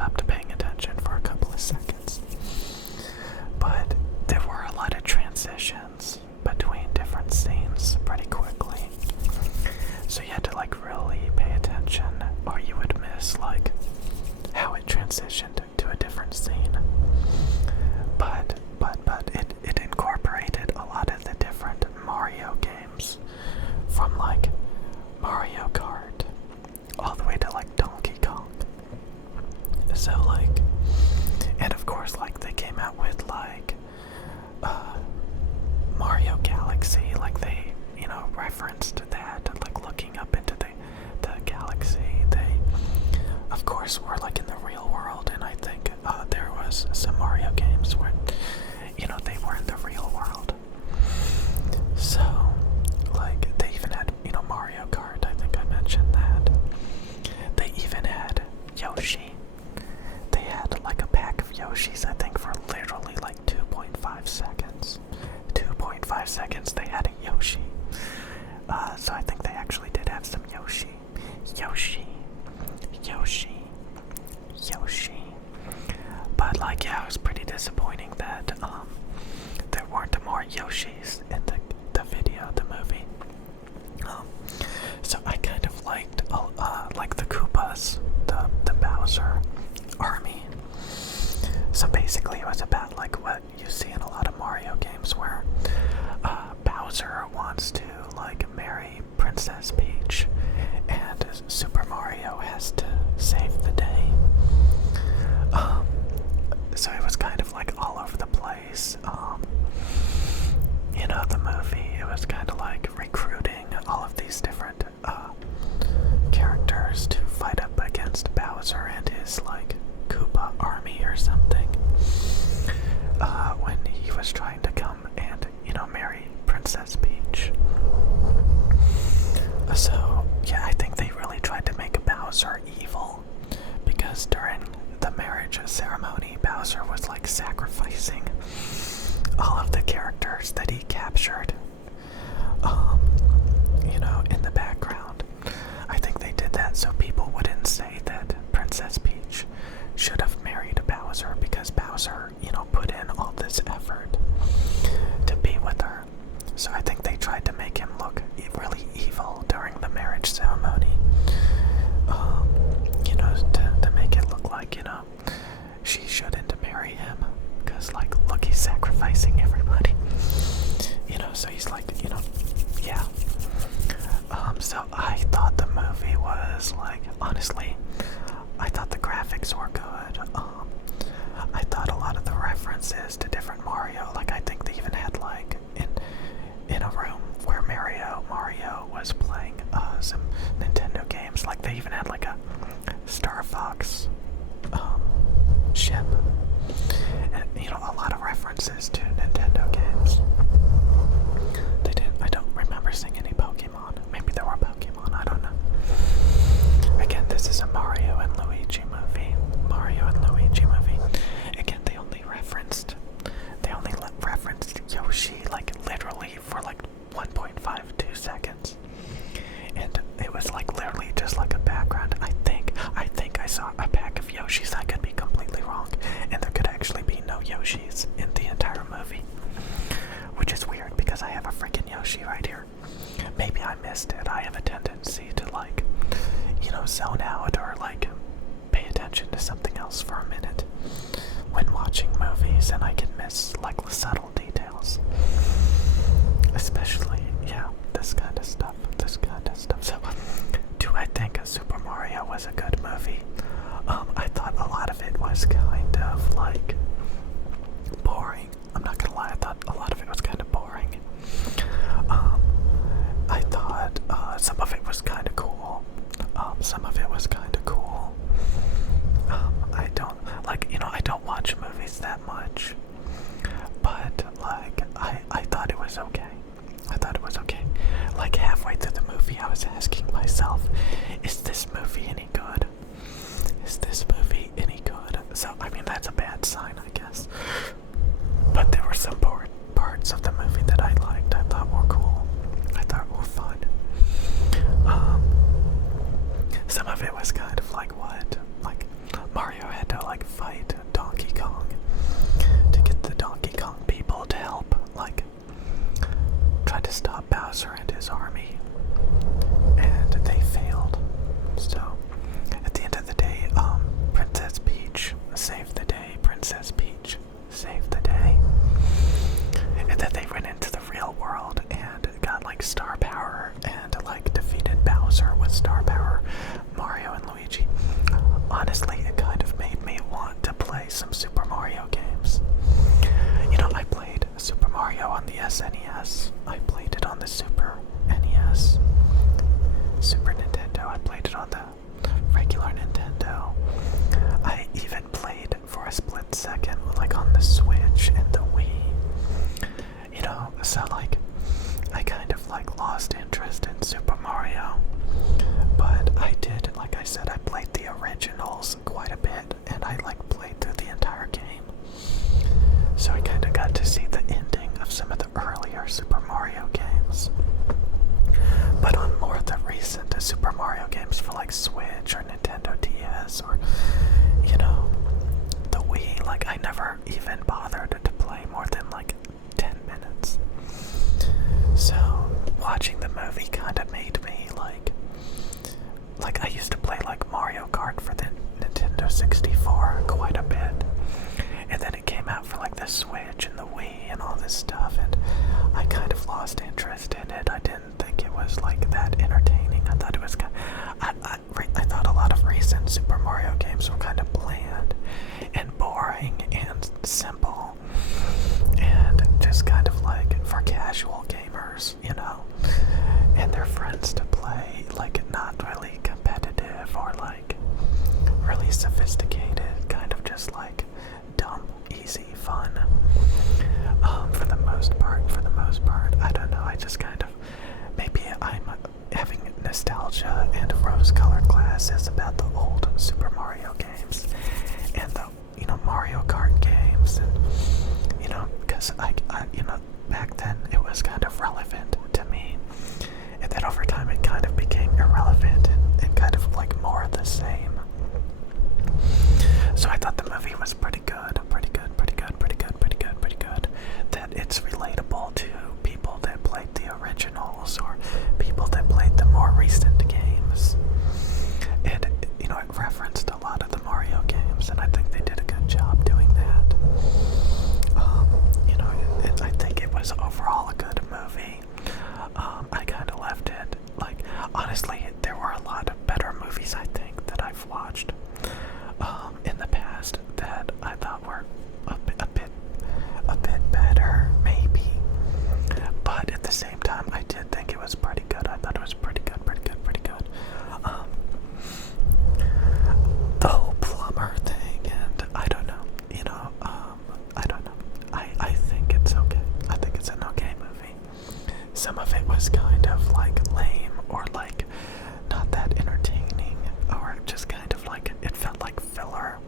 stopped paying attention for a couple of seconds. But there were a lot of transitions between different scenes pretty quickly. So you had to like really pay attention or you would miss like how it transitioned to a different scene. But it incorporated a lot of the different Mario games from like Mario Kart all the way to like Donkey Kong. So like, and of course like they came out with like Mario Galaxy, like they, you know, referenced that, like looking up into the galaxy. They of course were like in the real world, and I think there was some Mario games where, you know, they were in the real world. So like they even had, you know, Mario Kart, I think I mentioned that. They even had Yoshi. They had like a pack of Yoshis, I think, for literally like 2.5 seconds. 2.5 seconds they had a Yoshi. So I think they actually did have some Yoshi. But like, yeah, it was pretty disappointing that there weren't more Yoshis in the video, the movie. So I kind of liked like the Koopas, the Bowser army. So basically it was about like what you see in a lot of Mario games where Bowser wants to like marry Princess Peach and Super Mario has to save the day. So it was kind of like all over the place. You know, the movie, it was kind of like recruiting all of these different characters to fight up against Bowser and his like Koopa army or something. When he was trying to come and, you know, marry Princess Peach. So yeah, I think they really tried to make Bowser evil, because during the marriage ceremony, Bowser was like sacrificing all of the characters that he captured, you know, in the background. I think they did that so people wouldn't say that Princess Peach should have married Bowser, because Bowser, you know, put in all this effort to be with her. So I think they tried to make him look really evil during the marriage ceremony. You know, to make it look like, you know, she shouldn't marry him, because like, look, he's sacrificing everybody. You know, so he's like, you know, yeah. So I thought the movie was like, honestly, I thought the graphics were good. I thought a lot of the references to different Mario, like I think they even had like in a room where Mario was playing some Nintendo games. Like they even had like a Star Fox ship, and you know, a lot of references to Nintendo games. They didn't. I don't remember seeing any Pokemon. Maybe there were Pokemon. I don't know. Again, this is a Mario and Luigi movie. Again, they only referenced Yoshi like literally for like 1.52 seconds, and it was like literally just like a background. I think I saw a pack of Yoshis. I could be completely wrong, and there could actually be no Yoshis in the entire movie, which is weird because I have a freaking Yoshi right here. Maybe I missed it. I have a tendency to like, you know, zone out or like pay attention to something else for a minute when watching movies, and I can miss like the subtle details. Especially, yeah, this kind of stuff. So, do I think Super Mario was a good movie? I thought a lot of it was kind of like boring. I'm not gonna lie, I thought a lot of it was kind of boring. I thought some of it was kind of cool. I don't, like, you know, I don't watch movies that much, but like, I thought it was okay. Like halfway through the movie, I was asking myself, is this movie any good? So I some Super Mario games. I played Super Mario on the SNES. I played it on the Super NES. Super Nintendo. I played it on the regular Nintendo. I even played for a split second, like on the Switch and the Wii. So like, I kind of like lost interest in Super Mario. But I did, like I said, I played the originals quite a bit, and I like played through the entire game. So I kind of got to see the ending of some of the earlier Super Mario games. But on more of the recent Super Mario games for like Switch or Nintendo DS or, the Wii, like I never even bothered to play more than like 10 minutes. So watching the movie kind of made me like I used to play like Mario Kart for the Nintendo 64 quite a bit. And then it came out for like the Switch and the Wii and all this stuff, and I kind of lost interest in it. I didn't think it was like that entertaining. I thought it was I thought a lot of recent Super Mario games were kind of bland and boring and simple and just kind of like for casual gamers, and their friends to play, like not really competitive or like really sophisticated, kind of just like dumb, easy fun. For the most part, I don't know, I just kind of, maybe I'm having nostalgia and rose-colored glasses about the old Super Mario games and the, Mario Kart games, and, because I back then it was kind of relevant to me, and then over time it kind of became irrelevant and kind of like more of the same. So I thought the movie was pretty good. That it's relatable to people that played the originals or people that played the more recent games. It referenced a lot of the Mario games, and I think they did a good job doing that. I think it was overall a good movie. I kind of left it, like, honestly, there were a lot of better movies, I think, that I've watched in the past that I thought were a bit better, maybe. But at the same time, I did think it was pretty good. I thought it was pretty good. The whole plumber thing, and I don't know, I don't know. I think it's okay. I think it's an okay movie. Some of it was kind of like lame or like not that entertaining, or just kind of like it felt like filler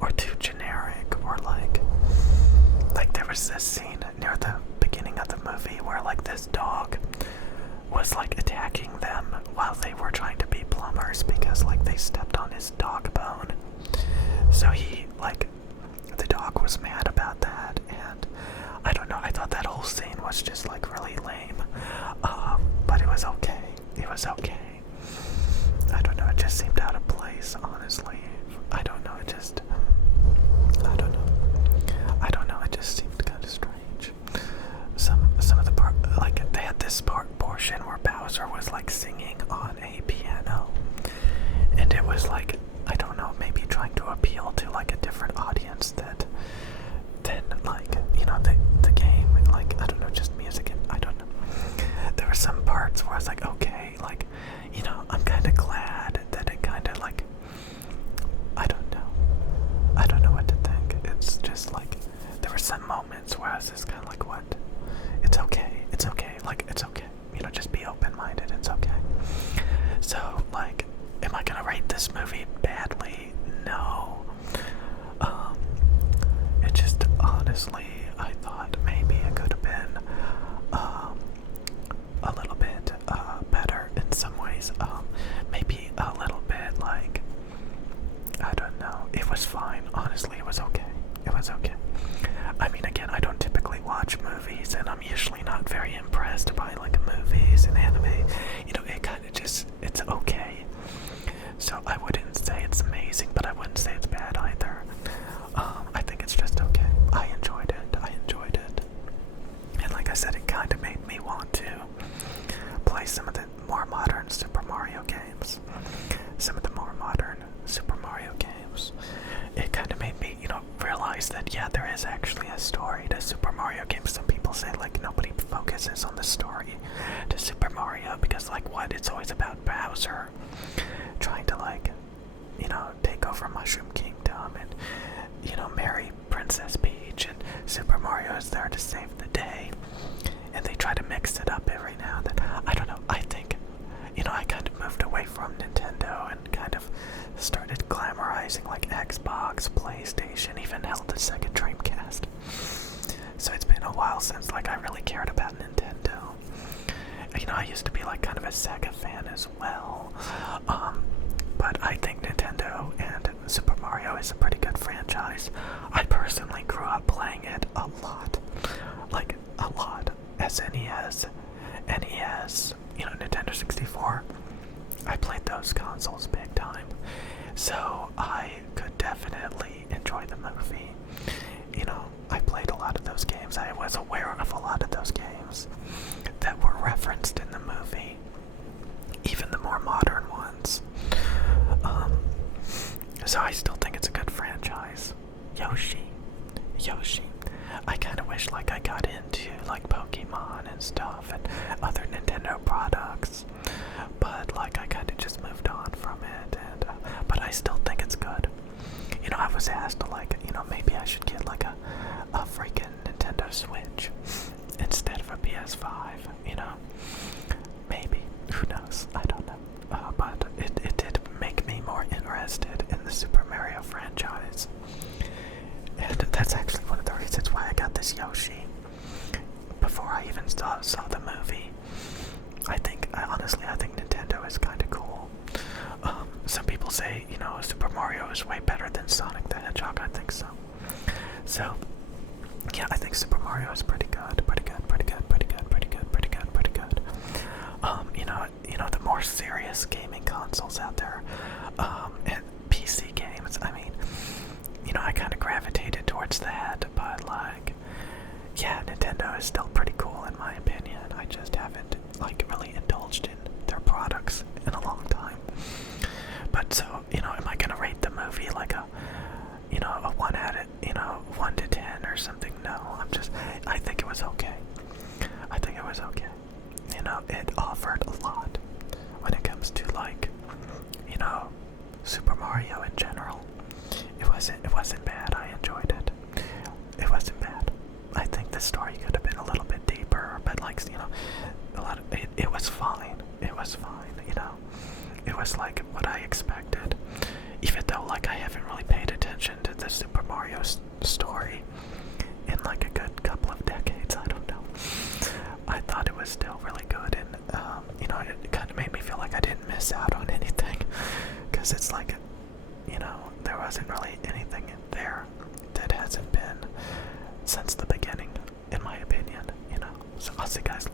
or too generic, or like there was this scene near the beginning of the movie where like this dog was like attacking them while they were trying to be plumbers because like they stepped on his dog bone. So the dog was mad about that, and I don't know, I thought that whole scene was just like really lame. But it was okay. I don't know, it just seemed out of place, honestly. I don't know, it just seemed kind of strange. Some of the part, like they had this portion where Bowser was like singing on a piano, and it was like, I don't know, maybe trying to appeal to like a different audience than like, the game, like, I don't know, just music, and I don't know. There were some parts where I was like, okay, like, I'm kind of glad that it kind of like, I don't know what to think. It's just like, there were some moments where I was just kind of like, what? It's okay, like, it's okay, just be open-minded, it's okay. So, like, am I gonna rate this movie badly? No. It just, honestly, I thought maybe it could have been, a little bit, better in some ways, maybe a little bit, like, I don't know, it was fine, honestly, it was okay. I mean, again, I don't typically watch movies, and I'm usually not very impressed by, like, movies and anime. It kind of just, it's okay. So I wouldn't say it's amazing, but I wouldn't say it's bad either. I think it's just okay. I enjoyed it. And like I said, it kind of made me want to play some of the more modern Super Mario games. It kind of made me, yeah, there is actually a story to Super Mario games. Some people say like nobody focuses on the story to Super Mario because like what? It's always about Bowser trying to like, take over Mushroom Kingdom and, marry Princess Peach, and Super Mario is there to save the day. And they try to mix it up every now and then. I don't know, I think, I kind of moved away from Nintendo and kind of started glamorizing like Xbox, PlayStation, even held a second Dreamcast. So it's been a while since like I really cared about Nintendo. I used to be like kind of a Sega fan as well. But I think Nintendo and Super Mario is a pretty good franchise. I personally grew up playing it a lot. Like, a lot. SNES, NES, Nintendo 64. I played those consoles big time. So I could definitely enjoy the movie. I played a lot of those games. I was aware of a lot of those games that were referenced in the movie. Even the more modern ones. So I still think it's a good franchise. Yoshi. I kind of wish like I got into like Pokemon and stuff and other Nintendo products, but like I kind of just moved on from it. And but I still think it's good. I was asked like, maybe I should get like a freaking Nintendo Switch instead of a PS5. Maybe. Who knows? I don't know. But it did make me more interested in the Super Mario franchise. And that's actually one of the reasons why I got this Yoshi. Before I even saw the movie. I think Nintendo is kind of cool. Some people say, Super Mario is way better than Sonic the Hedgehog. I think so. So, yeah, I think Super Mario is pretty good. Pretty good. The more serious gaming consoles out there, and PC games, I kind of gravitated towards that, but like, yeah, Nintendo is still pretty cool in my opinion. I just haven't like really indulged in their products in a long time. But so, am I gonna rate the movie like a 1 to 10 or something? No, I think it was okay. It offered a lot when it comes to like, Super Mario in general. It wasn't bad. I enjoyed it. It wasn't bad. I think the story could have been a little bit deeper, but like, a lot of it was fine. It was fine, It was like what I expected. Even though like I haven't really paid attention to the Super Mario story in like a good couple of decades, I don't know. I thought it was still really good, and it kind of made me feel like I didn't miss out on anything, because it's like, there wasn't really anything in there that hasn't been since the beginning, in my opinion. So I'll see you guys later.